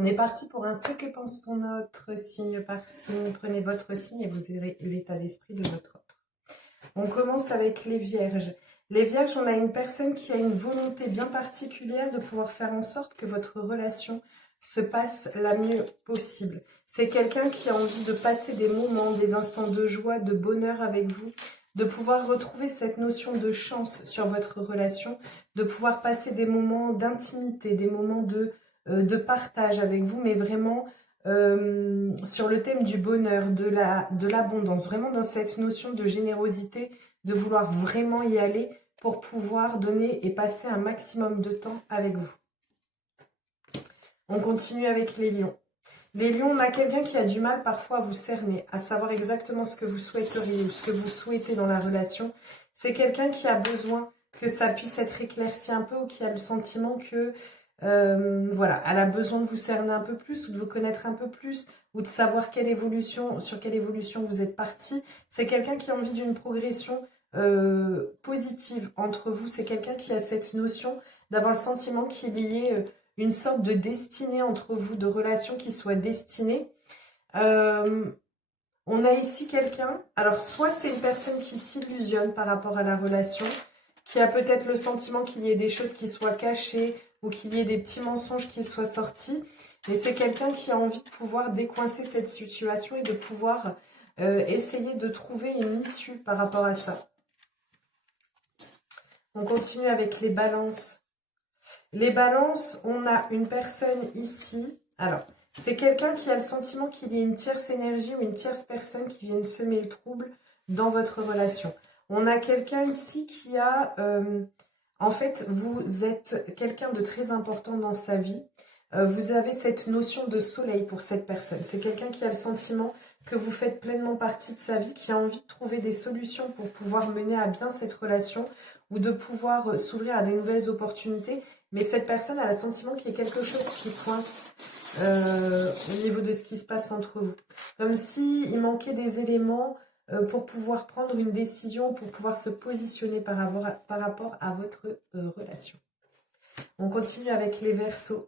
On est parti pour un ce que pense ton autre signe par signe. Prenez votre signe et vous verrez l'état d'esprit de votre autre. On commence avec les vierges. Les vierges, on a une personne qui a une volonté bien particulière de pouvoir faire en sorte que votre relation se passe la mieux possible. C'est quelqu'un qui a envie de passer des moments, des instants de joie, de bonheur avec vous, de pouvoir retrouver cette notion de chance sur votre relation, de pouvoir passer des moments d'intimité, des moments de partage avec vous, mais vraiment sur le thème du bonheur, de l'abondance, vraiment dans cette notion de générosité, de vouloir vraiment y aller pour pouvoir donner et passer un maximum de temps avec vous. On continue avec les lions. Les lions, on a quelqu'un qui a du mal parfois à vous cerner, à savoir exactement ce que vous souhaiteriez ou ce que vous souhaitez dans la relation. C'est quelqu'un qui a besoin que ça puisse être éclairci un peu ou qui a le sentiment que voilà, elle a besoin de vous cerner un peu plus ou de vous connaître un peu plus ou de savoir sur quelle évolution vous êtes parti. C'est quelqu'un qui a envie d'une progression positive entre vous. C'est quelqu'un qui a cette notion d'avoir le sentiment qu'il y ait une sorte de destinée entre vous, de relation qui soit destinée. On a ici quelqu'un, alors soit c'est une personne qui s'illusionne par rapport à la relation, qui a peut-être le sentiment qu'il y ait des choses qui soient cachées ou qu'il y ait des petits mensonges qui soient sortis, mais c'est quelqu'un qui a envie de pouvoir décoincer cette situation et de pouvoir essayer de trouver une issue par rapport à ça. On continue avec les balances. Les balances, on a une personne ici. Alors, c'est quelqu'un qui a le sentiment qu'il y ait une tierce énergie ou une tierce personne qui vienne semer le trouble dans votre relation. On a quelqu'un ici qui a... en fait, vous êtes quelqu'un de très important dans sa vie. Vous avez cette notion de soleil pour cette personne. C'est quelqu'un qui a le sentiment que vous faites pleinement partie de sa vie, qui a envie de trouver des solutions pour pouvoir mener à bien cette relation ou de pouvoir s'ouvrir à des nouvelles opportunités. Mais cette personne a le sentiment qu'il y a quelque chose qui coince au niveau de ce qui se passe entre vous. Comme s'il manquait des éléments pour pouvoir prendre une décision, pour pouvoir se positionner par rapport à votre relation. On continue avec les Verseaux.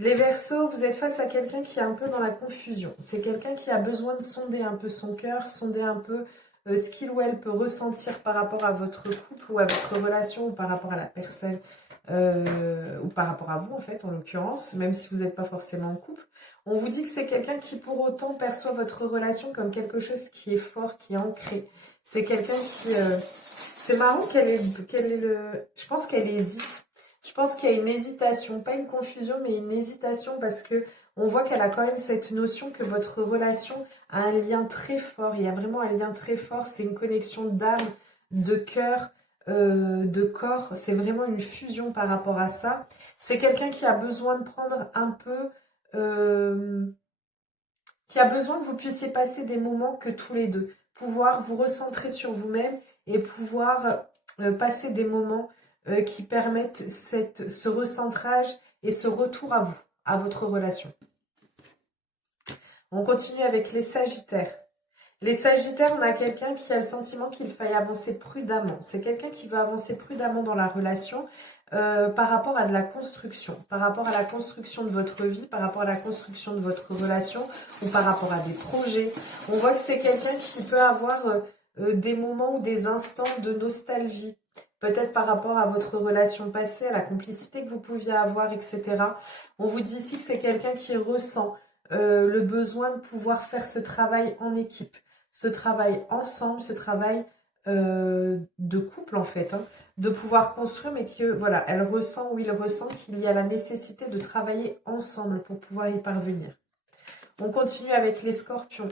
Les Verseaux, vous êtes face à quelqu'un qui est un peu dans la confusion. C'est quelqu'un qui a besoin de sonder un peu son cœur, sonder un peu ce qu'il ou elle peut ressentir par rapport à votre couple ou à votre relation ou par rapport à la personne ou par rapport à vous en fait en l'occurrence, même si vous n'êtes pas forcément en couple. On vous dit que c'est quelqu'un qui pour autant perçoit votre relation comme quelque chose qui est fort, qui est ancré. C'est quelqu'un qui... c'est marrant je pense qu'elle hésite. Je pense qu'il y a une hésitation, pas une confusion, mais une hésitation parce que on voit qu'elle a quand même cette notion que votre relation a un lien très fort. Il y a vraiment un lien très fort. C'est une connexion d'âme, de cœur, de corps. C'est vraiment une fusion par rapport à ça. C'est quelqu'un qui a besoin de prendre un peu... qui a besoin que vous puissiez passer des moments que tous les deux. Pouvoir vous recentrer sur vous-même et pouvoir passer des moments qui permettent ce recentrage et ce retour à vous, à votre relation. On continue avec les Sagittaires. Les Sagittaires, on a quelqu'un qui a le sentiment qu'il faille avancer prudemment. C'est quelqu'un qui veut avancer prudemment dans la relation par rapport à de la construction, par rapport à la construction de votre vie, par rapport à la construction de votre relation ou par rapport à des projets. On voit que c'est quelqu'un qui peut avoir des moments ou des instants de nostalgie. Peut-être par rapport à votre relation passée, à la complicité que vous pouviez avoir, etc. On vous dit ici que c'est quelqu'un qui ressent le besoin de pouvoir faire ce travail en équipe, ce travail ensemble, ce travail de couple en fait, hein, de pouvoir construire, mais que voilà, elle ressent ou il ressent qu'il y a la nécessité de travailler ensemble pour pouvoir y parvenir. On continue avec les Scorpions.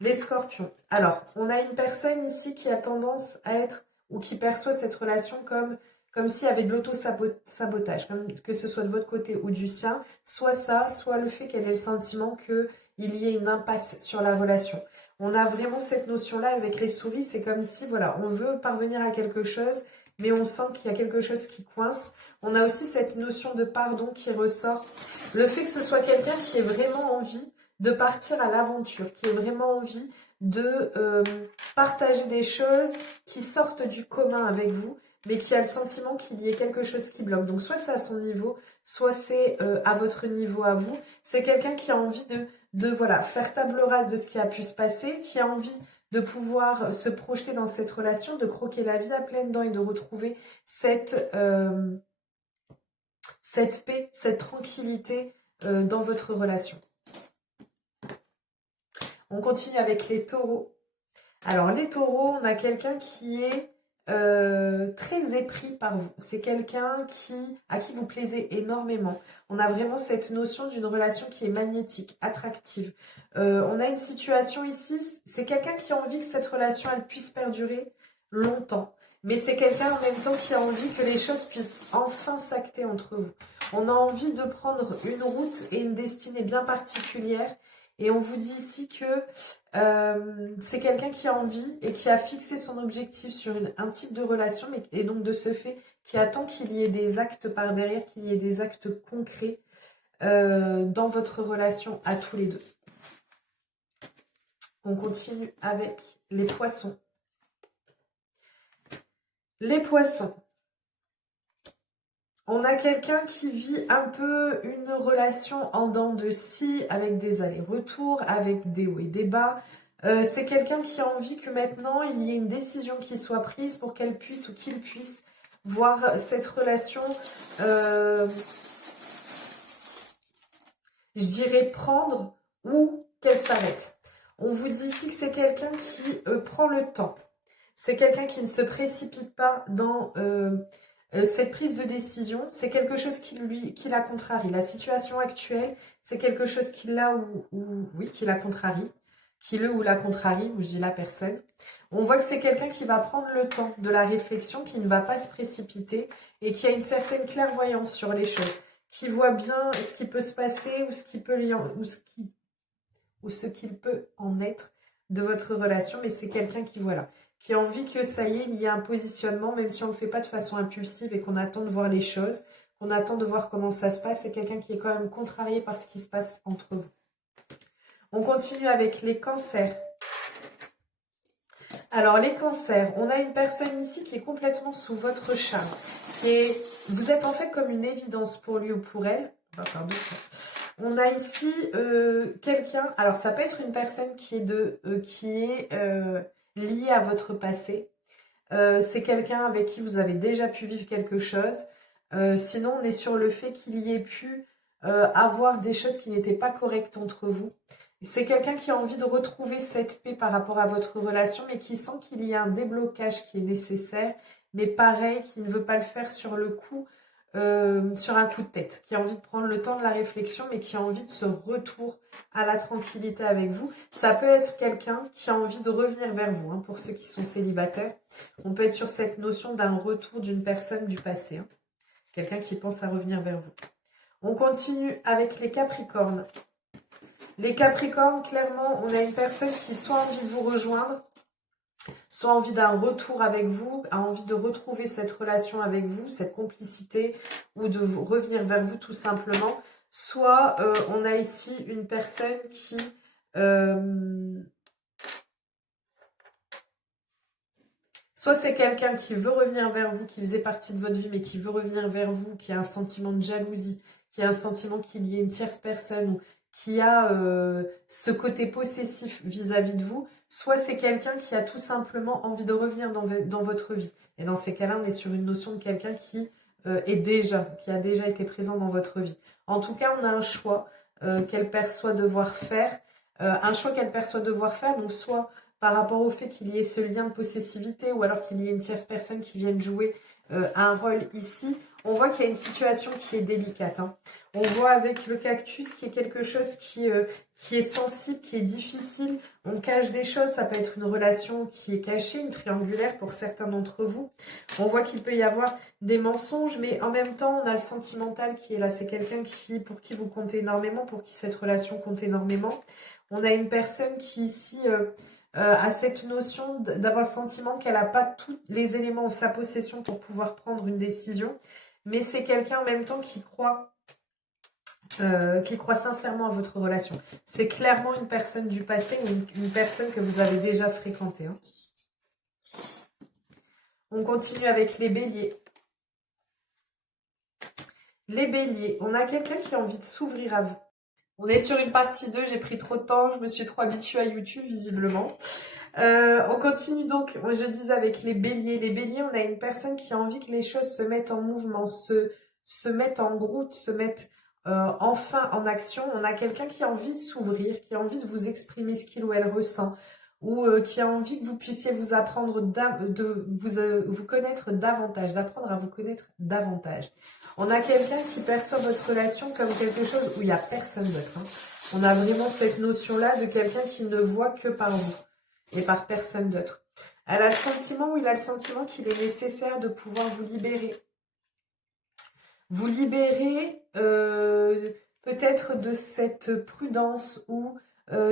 Les Scorpions. Alors, on a une personne ici qui a tendance à être ou qui perçoit cette relation comme s'il y avait de l'auto-sabotage, que ce soit de votre côté ou du sien, soit ça, soit le fait qu'elle ait le sentiment qu'il y ait une impasse sur la relation. On a vraiment cette notion-là avec les souris, c'est comme si, voilà, on veut parvenir à quelque chose, mais on sent qu'il y a quelque chose qui coince. On a aussi cette notion de pardon qui ressort. Le fait que ce soit quelqu'un qui ait vraiment envie de partir à l'aventure, qui ait vraiment envie de partager des choses qui sortent du commun avec vous, mais qui a le sentiment qu'il y ait quelque chose qui bloque. Donc soit c'est à son niveau, soit c'est à votre niveau à vous. C'est quelqu'un qui a envie voilà, faire table rase de ce qui a pu se passer, qui a envie de pouvoir se projeter dans cette relation, de croquer la vie à pleines dents et de retrouver cette paix, cette tranquillité dans votre relation. On continue avec les taureaux. Alors les taureaux, on a quelqu'un qui est très épris par vous. C'est quelqu'un à qui vous plaisez énormément. On a vraiment cette notion d'une relation qui est magnétique, attractive. On a une situation ici, c'est quelqu'un qui a envie que cette relation elle puisse perdurer longtemps. Mais c'est quelqu'un en même temps qui a envie que les choses puissent enfin s'acter entre vous. On a envie de prendre une route et une destinée bien particulière. Et on vous dit ici que c'est quelqu'un qui a envie et qui a fixé son objectif sur un type de relation, et donc de ce fait, qui attend qu'il y ait des actes par derrière, qu'il y ait des actes concrets dans votre relation à tous les deux. On continue avec les poissons. Les poissons. On a quelqu'un qui vit un peu une relation en dents de scie, avec des allers-retours, avec des hauts et des bas. C'est quelqu'un qui a envie que maintenant, il y ait une décision qui soit prise pour qu'elle puisse ou qu'il puisse voir cette relation, je dirais, prendre ou qu'elle s'arrête. On vous dit ici que c'est quelqu'un qui prend le temps. C'est quelqu'un qui ne se précipite pas dans cette prise de décision. C'est quelque chose qui la contrarie. La situation actuelle, c'est quelque chose qui la contrarie. Qui le ou la contrarie, ou je dis la personne. On voit que c'est quelqu'un qui va prendre le temps de la réflexion, qui ne va pas se précipiter et qui a une certaine clairvoyance sur les choses, qui voit bien ce qui peut se passer ou ce qu'il peut en être de votre relation, mais c'est quelqu'un qui a envie que ça y est, il y ait un positionnement, même si on ne le fait pas de façon impulsive et qu'on attend de voir les choses, qu'on attend de voir comment ça se passe. C'est quelqu'un qui est quand même contrarié par ce qui se passe entre vous. On continue avec les cancers. Alors les cancers, on a une personne ici qui est complètement sous votre charme. Vous êtes en fait comme une évidence pour lui ou pour elle. On a ici quelqu'un, alors ça peut être une personne qui est liée à votre passé. C'est quelqu'un avec qui vous avez déjà pu vivre quelque chose. Sinon, on est sur le fait qu'il y ait pu avoir des choses qui n'étaient pas correctes entre vous. C'est quelqu'un qui a envie de retrouver cette paix par rapport à votre relation, mais qui sent qu'il y a un déblocage qui est nécessaire, mais pareil, qui ne veut pas le faire sur le coup, sur un coup de tête, qui a envie de prendre le temps de la réflexion, mais qui a envie de ce retour à la tranquillité avec vous. Ça peut être quelqu'un qui a envie de revenir vers vous, hein, pour ceux qui sont célibataires. On peut être sur cette notion d'un retour d'une personne du passé, hein. Quelqu'un qui pense à revenir vers vous. On continue avec les Capricornes. Les Capricornes, clairement, on a une personne qui soit a envie de vous rejoindre, soit envie d'un retour avec vous, a envie de retrouver cette relation avec vous, cette complicité, ou de revenir vers vous tout simplement. Soit on a ici une personne qui... soit c'est quelqu'un qui veut revenir vers vous, qui faisait partie de votre vie, mais qui veut revenir vers vous, qui a un sentiment de jalousie, qui a un sentiment qu'il y ait une tierce personne, ou qui a ce côté possessif vis-à-vis de vous, soit c'est quelqu'un qui a tout simplement envie de revenir dans votre vie. Et dans ces cas-là, on est sur une notion de quelqu'un qui a déjà été présent dans votre vie. En tout cas, on a un choix qu'elle perçoit devoir faire, donc soit par rapport au fait qu'il y ait ce lien de possessivité, ou alors qu'il y ait une tierce personne qui vienne jouer un rôle ici. On voit qu'il y a une situation qui est délicate, hein. On voit avec le cactus qu'il y a quelque chose qui est sensible, qui est difficile. On cache des choses, ça peut être une relation qui est cachée, une triangulaire pour certains d'entre vous. On voit qu'il peut y avoir des mensonges, mais en même temps, on a le sentimental qui est là. C'est quelqu'un pour qui vous comptez énormément, pour qui cette relation compte énormément. On a une personne qui ici... à cette notion d'avoir le sentiment qu'elle n'a pas tous les éléments en sa possession pour pouvoir prendre une décision, mais c'est quelqu'un en même temps qui croit sincèrement à votre relation. C'est clairement une personne du passé, une personne que vous avez déjà fréquentée, hein. On continue avec les béliers. Les béliers, on a quelqu'un qui a envie de s'ouvrir à vous. On est sur une partie 2, j'ai pris trop de temps, je me suis trop habituée à YouTube visiblement. On continue donc, je disais avec les béliers. Les béliers, on a une personne qui a envie que les choses se mettent en mouvement, se mettent en route, se mettent enfin en action. On a quelqu'un qui a envie de s'ouvrir, qui a envie de vous exprimer ce qu'il ou elle ressent, ou qui a envie que vous puissiez vous apprendre vous connaître davantage, d'apprendre à vous connaître davantage. On a quelqu'un qui perçoit votre relation comme quelque chose où il n'y a personne d'autre. Hein. On a vraiment cette notion-là de quelqu'un qui ne voit que par vous et par personne d'autre. Elle a le sentiment, ou il a le sentiment qu'il est nécessaire de pouvoir vous libérer. Vous libérer peut-être de cette prudence ou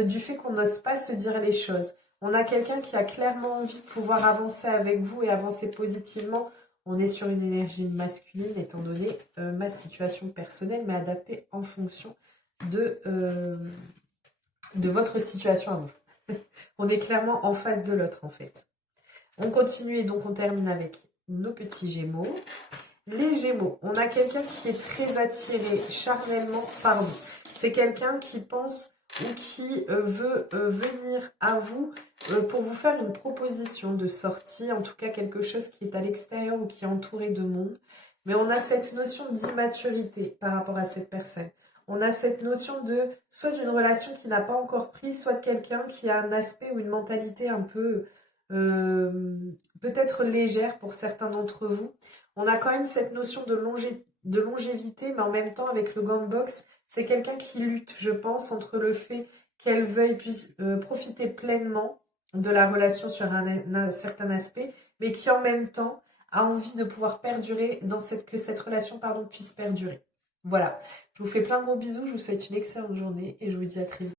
du fait qu'on n'ose pas se dire les choses. On a quelqu'un qui a clairement envie de pouvoir avancer avec vous et avancer positivement. On est sur une énergie masculine étant donné ma situation personnelle, mais adaptée en fonction de votre situation à vous. On est clairement en face de l'autre en fait. On continue et donc on termine avec nos petits gémeaux. Les gémeaux, on a quelqu'un qui est très attiré charnellement par vous. C'est quelqu'un qui pense ou qui veut venir à vous pour vous faire une proposition de sortie, en tout cas quelque chose qui est à l'extérieur ou qui est entouré de monde. Mais on a cette notion d'immaturité par rapport à cette personne. On a cette notion de soit d'une relation qui n'a pas encore pris, soit de quelqu'un qui a un aspect ou une mentalité un peu peut-être légère pour certains d'entre vous. On a quand même cette notion de longévité, mais en même temps avec le gant de boxe, c'est quelqu'un qui lutte, je pense, entre le fait qu'elle veuille puisse profiter pleinement de la relation sur un certain aspect, mais qui en même temps a envie de pouvoir perdurer que cette relation puisse perdurer. Voilà, je vous fais plein de gros bisous, je vous souhaite une excellente journée et je vous dis à très vite.